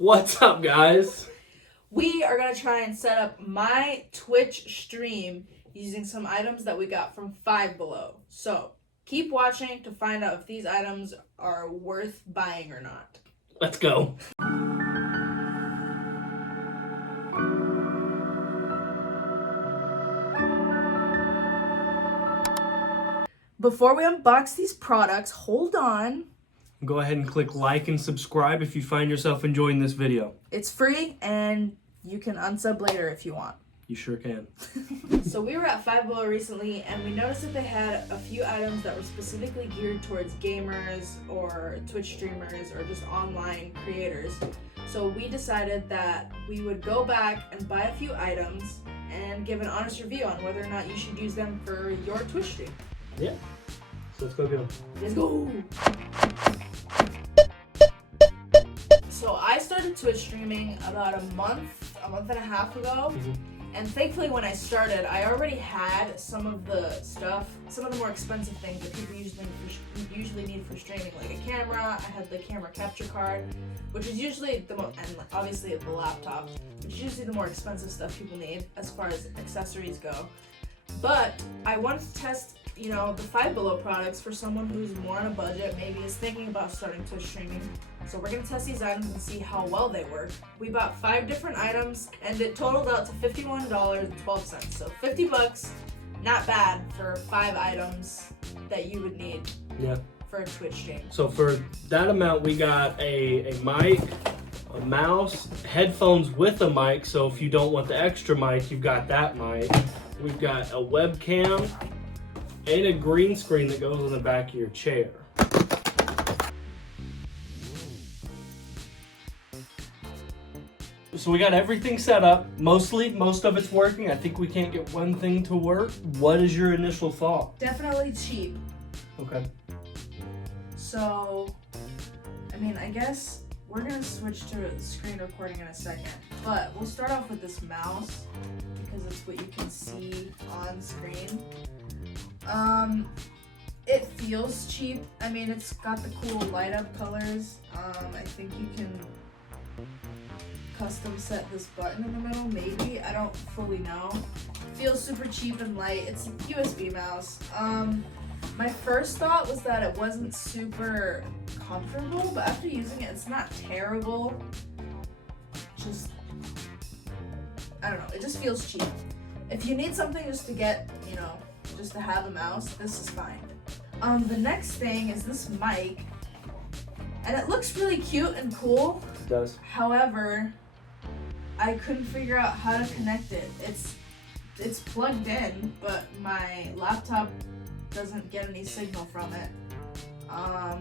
What's up, guys? We are going to try and set up my Twitch stream using some items that we got from Five Below. So, keep watching to find out if these items are worth buying or not. Let's go. Before we unbox these products, hold on. Go ahead and click like and subscribe if you find yourself enjoying this video. It's free and you can unsub later if you want. You sure can. So we were at Five Below recently and we noticed that they had a few items that were specifically geared towards gamers or Twitch streamers or just online creators. So we decided that we would go back and buy a few items and give an honest review on whether or not you should use them for your Twitch stream. Yeah. So let's go get them. Let's go! So I started Twitch streaming about a month and a half ago. And thankfully when I started, I already had some of the stuff, some of the more expensive things that people usually need for streaming, like a camera. I had the camera capture card, which is usually the most, and obviously the laptop, which is usually the more expensive stuff people need as far as accessories go. But I wanted to test, the Five Below products for someone who's more on a budget, maybe is thinking about starting Twitch streaming. So we're going to test these items and see how well they work. We bought 5 different items and it totaled out to $51.12. So $50, not bad for 5 items that you would need for a Twitch stream. So for that amount, we got a mic, a mouse, headphones with a mic. So if you don't want the extra mic, you've got that mic. We've got a webcam and a green screen that goes on the back of your chair. So we got everything set up. Most of it's working. I think we can't get one thing to work. What is your initial thought? Definitely cheap. Okay. So, I guess we're going to switch to screen recording in a second. But we'll start off with this mouse because it's what you can see on screen. It feels cheap. It's got the cool light up colors. I think you can custom set this button in the middle, maybe. I don't fully know. Feels super cheap and light. It's a USB mouse. My first thought was that it wasn't super comfortable, but after using it, it's not terrible. I don't know, it just feels cheap. If you need something just to get, just to have a mouse, this is fine. The next thing is this mic, and it looks really cute and cool. It does. However, I couldn't figure out how to connect it. It's plugged in, but my laptop doesn't get any signal from it. I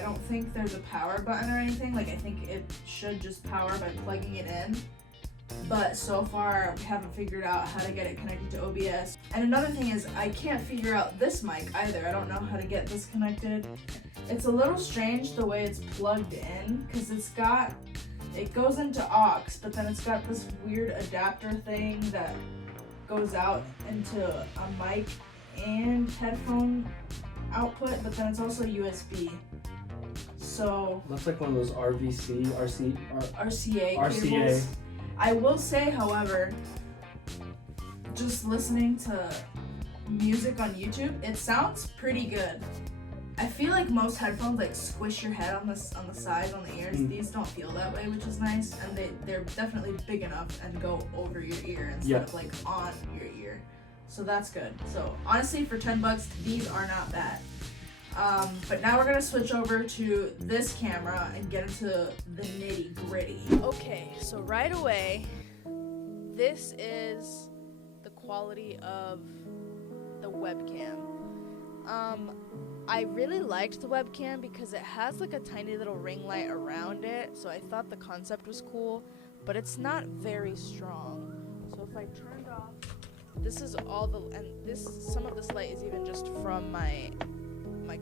don't think there's a power button or anything. I think it should just power by plugging it in. But so far, we haven't figured out how to get it connected to OBS. And another thing is, I can't figure out this mic either. I don't know how to get this connected. It's a little strange the way it's plugged in, because it goes into aux, but then it's got this weird adapter thing that goes out into a mic and headphone output, but then it's also USB. So looks like one of those RCA cables. I will say, however, just listening to music on YouTube, it sounds pretty good. I feel like most headphones squish your head on the sides, on the ears. These don't feel that way, which is nice, and they're definitely big enough and go over your ear instead of on your ear. So that's good. So honestly, for $10, these are not bad. But now we're gonna switch over to this camera and get into the nitty gritty. Okay, so right away, this is the quality of the webcam. I really liked the webcam because it has a tiny little ring light around it, so I thought the concept was cool, but it's not very strong. So if I turned off, this is all some of this light is even just from my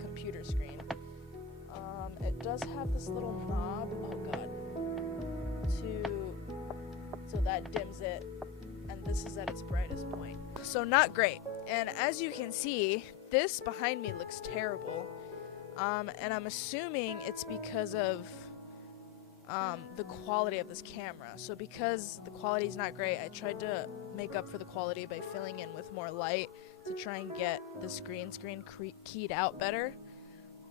computer screen. It does have this little knob, so that dims it, and this is at its brightest point. So not great. And as you can see, this behind me looks terrible. And I'm assuming it's because of the quality of this camera. So because the quality is not great, I tried to make up for the quality by filling in with more light to try and get the green screen keyed out better.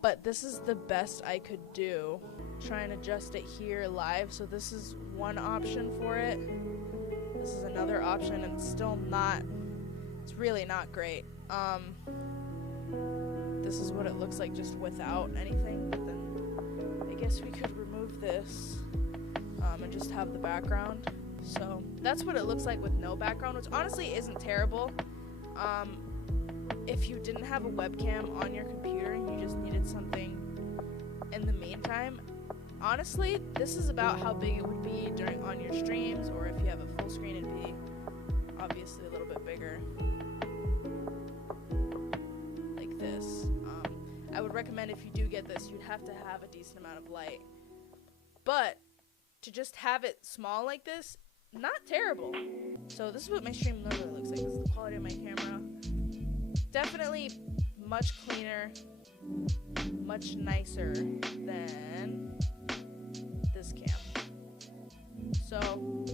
But this is the best I could do. Try and adjust it here live. So this is one option for it. This is another option, and it's still not, it's really not great. This is what it looks like just without anything, but then I guess we could remove this and just have the background. So that's what it looks like with no background, which honestly isn't terrible. If you didn't have a webcam on your computer and you just needed something in the meantime, honestly, this is about how big it would be on your streams, or if you have a full screen, it'd be obviously a little bit bigger, like this. I would recommend if you do get this, you'd have to have a decent amount of light. But to just have it small like this, not terrible. So this is what my stream normally looks like. This is the quality of my camera. Definitely much cleaner, much nicer than this cam. So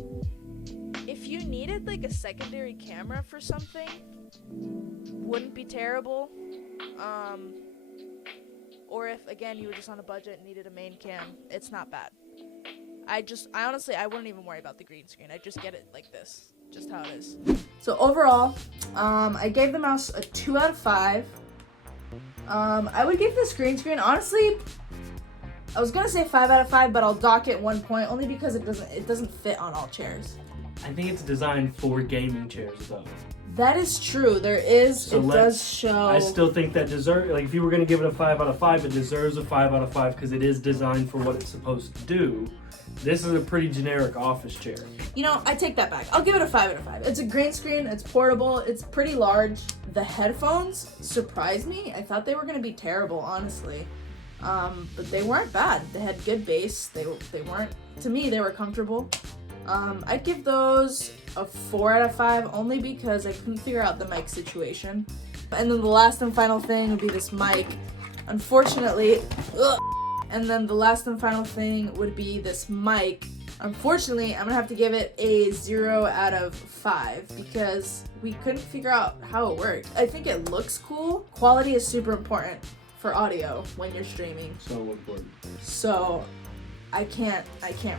if you needed like a secondary camera for something, wouldn't be terrible. Or if again you were just on a budget and needed a main cam, it's not bad. I honestly, I wouldn't even worry about the green screen. I just get it like this, just how it is. So overall, I gave the mouse a 2 out of 5. I would give this green screen, honestly, I was gonna say 5 out of 5, but I'll dock it 1 point only because it doesn't fit on all chairs. I think it's designed for gaming chairs, though. That is true. There is. So it does show. I still think that like if you were gonna give it a 5 out of 5, it deserves a 5 out of 5 because it is designed for what it's supposed to do. This is a pretty generic office chair. You know, I take that back. I'll give it a 5 out of 5. It's a green screen. It's portable. It's pretty large. The headphones surprised me. I thought they were gonna be terrible, honestly, but they weren't bad. They had good bass. They weren't. To me, they were comfortable. I'd give those a 4 out of 5 only because I couldn't figure out the mic situation. And then the last and final thing would be this mic. Unfortunately, and then the last and final thing would be this mic. Unfortunately, I'm gonna have to give it a 0 out of 5 because we couldn't figure out how it worked. I think it looks cool. Quality is super important for audio when you're streaming. So important. So I can't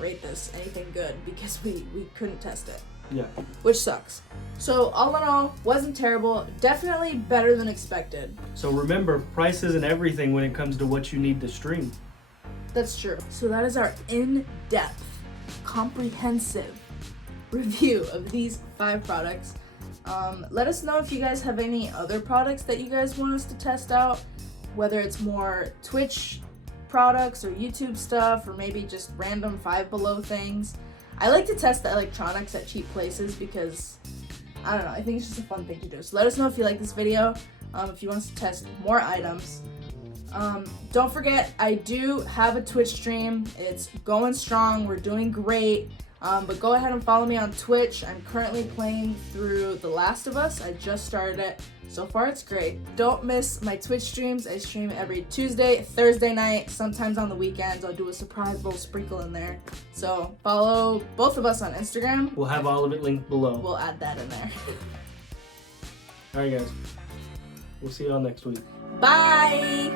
rate this anything good because we couldn't test it. Yeah. Which sucks. So all in all, wasn't terrible. Definitely better than expected. So remember, price isn't everything when it comes to what you need to stream. That's true. So that is our in-depth, comprehensive review of these 5 products. Let us know if you guys have any other products that you guys want us to test out, whether it's more Twitch products or YouTube stuff, or maybe just random Five Below things. I like to test the electronics at cheap places because, I don't know, I think it's just a fun thing to do. So let us know if you like this video, if you want us to test more items. Don't forget, I do have a Twitch stream. It's going strong. We're doing great. But go ahead and follow me on Twitch. I'm currently playing through The Last of Us. I just started it. So far, it's great. Don't miss my Twitch streams. I stream every Tuesday, Thursday night, sometimes on the weekends. I'll do a surprise little sprinkle in there. So follow both of us on Instagram. We'll have all of it linked below. We'll add that in there. All right, guys. We'll see you all next week. Bye!